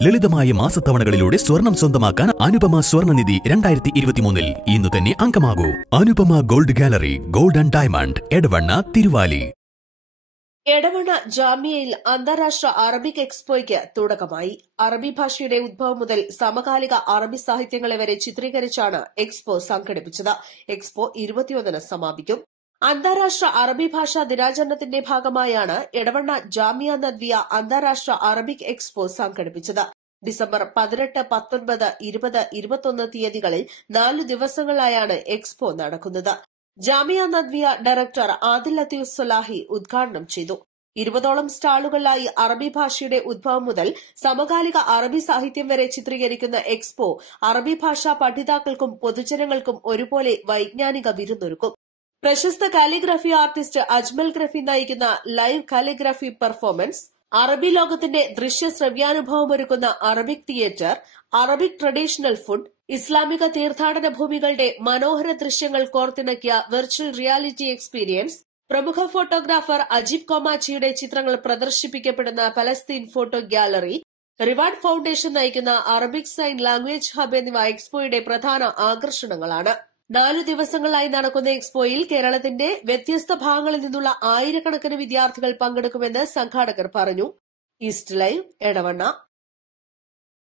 ലളിതമായ മാസത്തവണകളിലൂടെ സ്വർണം സ്വന്തമാക്കാൻ അനുപമ സ്വർണനിധി രണ്ടായിരത്തി ഇരുപത്തിമൂന്നിൽ ഇന്ന് തന്നെ അംഗമാകൂ. Anupama gold gallery gold and diamond Edavanna Thiruvali. Edavanna ജാമ്യയിൽ അന്താരാഷ്ട്ര അറബിക് എക്സ്പോയ്ക്ക് തുടക്കമായി. അറബി ഭാഷയുടെ ഉദ്ഭവം മുതൽ സമകാലിക അറബി സാഹിത്യങ്ങളെ വരെ ചിത്രീകരിച്ചാണ് എക്സ്പോ സംഘടിപ്പിച്ചത്. എക്സ്പോ ഇരുപത്തിയൊന്നിന് സമാപിക്കും. അന്താരാഷ്ട്ര അറബി ഭാഷാ ദിനാചരണത്തിന്റെ ഭാഗമായാണ് എടവണ്ണ ജാമിയ നദ്വിയ അന്താരാഷ്ട്ര അറബിക് എക്സ്പോ സംഘടിപ്പിച്ചത്. ഡിസംബർ പതിനെട്ട് പത്തൊൻപത് ഇരുപത് ഇരുപത്തൊന്ന് തീയതികളിൽ നാലു ദിവസങ്ങളായാണ് എക്സ്പോ നടക്കുന്നത്. ജാമിയ നദ്വിയ ഡയറക്ടർ ആദിൽ ലത്തീഫ് സുലാഹി ഉദ്ഘാടനം ചെയ്തു. ഇരുപതോളം സ്റ്റാളുകളിലായി അറബി ഭാഷയുടെ ഉദ്ഭവം മുതൽ സമകാലിക അറബി സാഹിത്യം വരെ ചിത്രീകരിക്കുന്ന എക്സ്പോ അറബി ഭാഷാ പഠിതാക്കൾക്കും പൊതുജനങ്ങൾക്കും ഒരുപോലെ വൈജ്ഞാനിക വിരുന്നൊരുക്കും. പ്രശസ്ത കാലിഗ്രഫി ആർട്ടിസ്റ്റ് അജ്മൽ ഗ്രഫി നയിക്കുന്ന ലൈവ് കാലിഗ്രഫി പെർഫോമൻസ് അറബി ലോകത്തിന്റെ ദൃശ്യ ശ്രവ്യാനുഭവം ഒരുക്കുന്ന Arabic theatre Arabic traditional food ഇസ്ലാമിക തീർത്ഥാടന ഭൂമികളുടെ മനോഹര ദൃശ്യങ്ങൾ കോർത്തിണക്കിയ വെർച്വൽ റിയാലിറ്റി എക്സ്പീരിയൻസ് പ്രമുഖ ഫോട്ടോഗ്രാഫർ അജിബ് കൊമാച്ചിയുടെ ചിത്രങ്ങൾ പ്രദർശിപ്പിക്കപ്പെടുന്ന Palestine photo gallery reward foundation നയിക്കുന്ന അറബിക് സൈൻ ലാംഗ്വേജ് ഹബ് എന്നിവ എക്സ്പോയുടെ പ്രധാന ആകർഷണങ്ങളാണ്. നാലു ദിവസങ്ങളായി നടക്കുന്ന എക്സ്പോയിൽ കേരളത്തിന്റെ വ്യത്യസ്ത ഭാഗങ്ങളിൽ നിന്നുള്ള ആയിരക്കണക്കിന് വിദ്യാർത്ഥികൾ പങ്കെടുക്കുമെന്ന് സംഘാടകർ പറഞ്ഞു. East Live Edavanna.